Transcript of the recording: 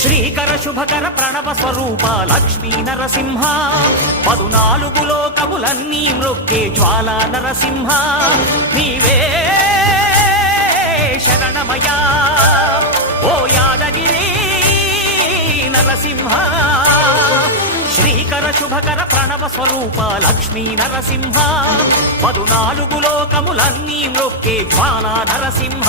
శ్రీకర శుభకర ప్రణవ స్వరూప లక్ష్మీ నరసింహ 14 లోకములన్నీ మృక్కే జ్వాలా నరసింహ నీవే శరణమయా ఓ యాదగిరి నరసింహ శ్రీకర శుభకర ప్రణవ స్వరూప లక్ష్మీ నరసింహ 14 లోకములన్నీ మృక్కే జ్వాలా నరసింహ